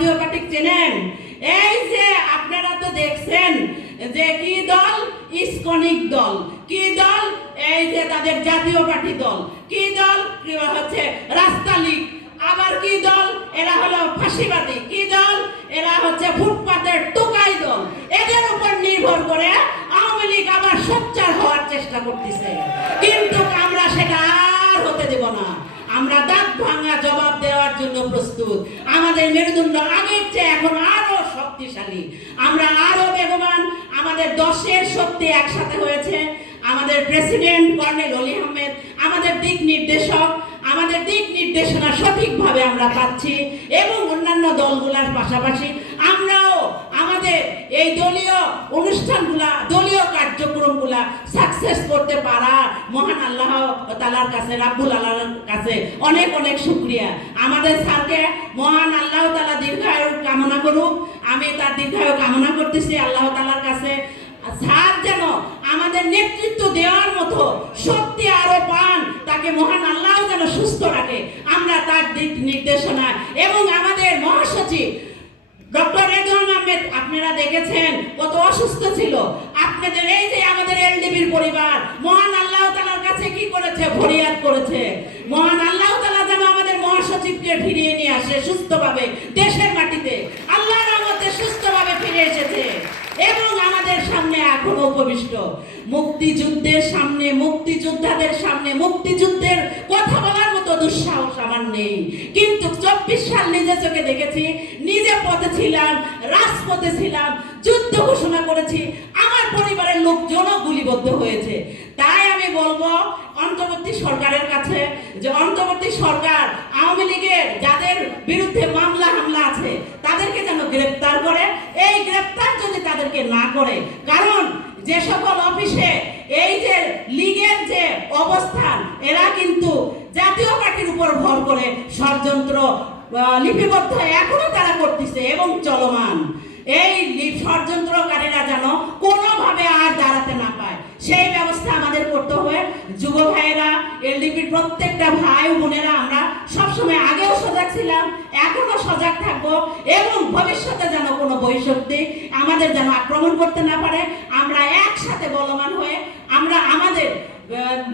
জাতীয় পার্টি চেনেন? এই যে আপনারা তো দেখছেন যে কি দল, ইসকনিক দল, কি দল, এই যে তাদের জাতীয় পার্টি দল, কি দল হচ্ছে রাস্তা লীগ, আবার কি দল, এরা হলো ফাঁসিবাদী, কি দল, এরা হচ্ছে ফুটপাতের টোকাই দল। এদের উপর নির্ভর করে আওয়ামী লীগ আবার সোচ্চার হওয়ার চেষ্টা করতেছে, কিন্তু আমরা সেটা আর হতে দেব না। আমরা দাঁত ভাঙা জবাব দেওয়ার জন্য প্রস্তুত। আমাদের মেরুদণ্ড আগের চেয়ে এখন আরো শক্তিশালী, আমরা আরো বেগবান। আমাদের 10-এর শক্তি একসাথে হয়েছে। আমাদের প্রেসিডেন্ট কর্নেল অলি আহমেদ আমাদের দিক নির্দেশক, আমাদের দিক নির্দেশনা সঠিকভাবে আমরা পাচ্ছি, এবং অন্যান্য দলগুলোর পাশাপাশি আমরাও আমাদের এই দলীয় অনুষ্ঠানগুলা, দলীয় কার্যক্রমগুলা সাকসেস করতে পারা মহান আল্লাহ তাআলার কাছে, রাব্বুল আলামিনের কাছে অনেক অনেক শুকরিয়া। আমাদের স্যারকে মহান আল্লাহ তাআলা দীর্ঘায়ু কামনা করুক, আমি তার দীর্ঘায়ু কামনা করতেছি আল্লাহ তাআলার কাছে। স্যার যেন আমাদের নেতৃত্ব দেওয়ার মতো শক্তি আরো পান, তাকে মহান আল্লাহ যেন সুস্থ রাখে, আমরা তার দিক নির্দেশনা। এবং আমাদের মহাসচিব ডক্টর রেদওয়ান আহমেদ, আপনারা দেখেছেন কত অসুস্থ ছিল। আপনাদের এই যে আমাদের এলডিবির পরিবার মহান আল্লাহ তাআলার কাছে কি করেছে, ফরিয়াদ করেছে। মহান আল্লাহ তাআলা যেন আমাদের মহাসচিবকে ফিরিয়ে নিয়ে আসে সুস্থভাবে দেশের মাটিতে। আল্লাহর রহমতে সুস্থভাবে ফিরে এসেছে, এবং আমাদের সামনে এখনো উপবিষ্ট। মুক্তিযুদ্ধের সামনে, মুক্তিযোদ্ধাদের সামনে মুক্তিযুদ্ধের কথা বলার মতো দুঃসাহস আমার নেই, কিন্তু 24 সাল নিজে চোখে দেখেছি, নিজে পথে ছিলাম, রাজপথে ছিলাম, যুদ্ধ ঘোষণা করেছি, আমার পরিবারের লোকজনও গুলিবদ্ধ হয়েছে। তাই আমি বলবো অন্তর্বর্তী সরকারের কাছে যে অন্তর্বর্তী সরকার আওয়ামী লীগের যাদের বিরুদ্ধে মামলা হামলা আছে তাদেরকে যেন গ্রেফতার করে। এই গ্রেফতার যদি তাদেরকে না করে, কারণ যে সকল অফিসে এই যে লীগের যে অবস্থান, এরা কিন্তু জাতীয় পার্টির উপর ভর করে ষড়যন্ত্র লিপিবদ্ধ এখনো তারা করতেছে এবং চলমান। এই ষড়যন্ত্রকারীরা যেন কোনোভাবে আর দাঁড়াতে না পায়, সেই ব্যবস্থা আমাদের করতে হবে। যুব ভাইয়েরা, এলডিপির প্রত্যেকটা ভাই ও বোনেরা, আমরা সবসময় আগেও সজাগ ছিলাম, এখনো সজাগ থাকবো, এবং ভবিষ্যতে যেন কোনো বৈশক্তি আমাদের যেন আক্রমণ করতে না পারে। আমরা একসাথে বলবান হয়ে আমরা আমাদের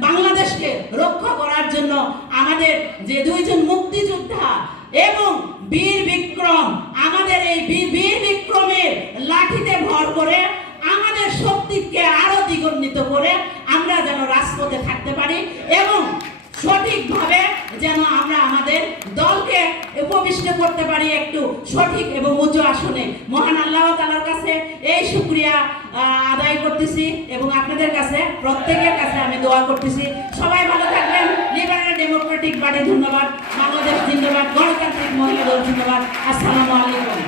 বাংলাদেশকে রক্ষা করার জন্য আমাদের যে 2 জন মুক্তিযোদ্ধা এবং বীর বিক্রম, আমাদের এই বীর বিক্রমের লাঠিতে ভর করে আমাদের শক্তিকে আরো দ্বিগুণিত করে আমরা যেন রাজপথে থাকতে পারি, এবং সঠিকভাবে যেন আমরা আমাদের দলকে উপবিষ্ট করতে পারি একটু সঠিক এবং উঁচু আসনে। মহান আল্লাহ তাআলার কাছে এই শুকরিয়া আদায় করতেছি, এবং আপনাদের কাছে প্রত্যেকের কাছে আমি দোয়া করতেছি। সবাই ভালো থাকবেন। লিবারেল ডেমোক্রেটিক পার্টি ধন্যবাদ, বাংলাদেশ জিন্দাবাদ, গণতান্ত্রিক মহিলা দল জিন্দাবাদ। আসসালামু আলাইকুম।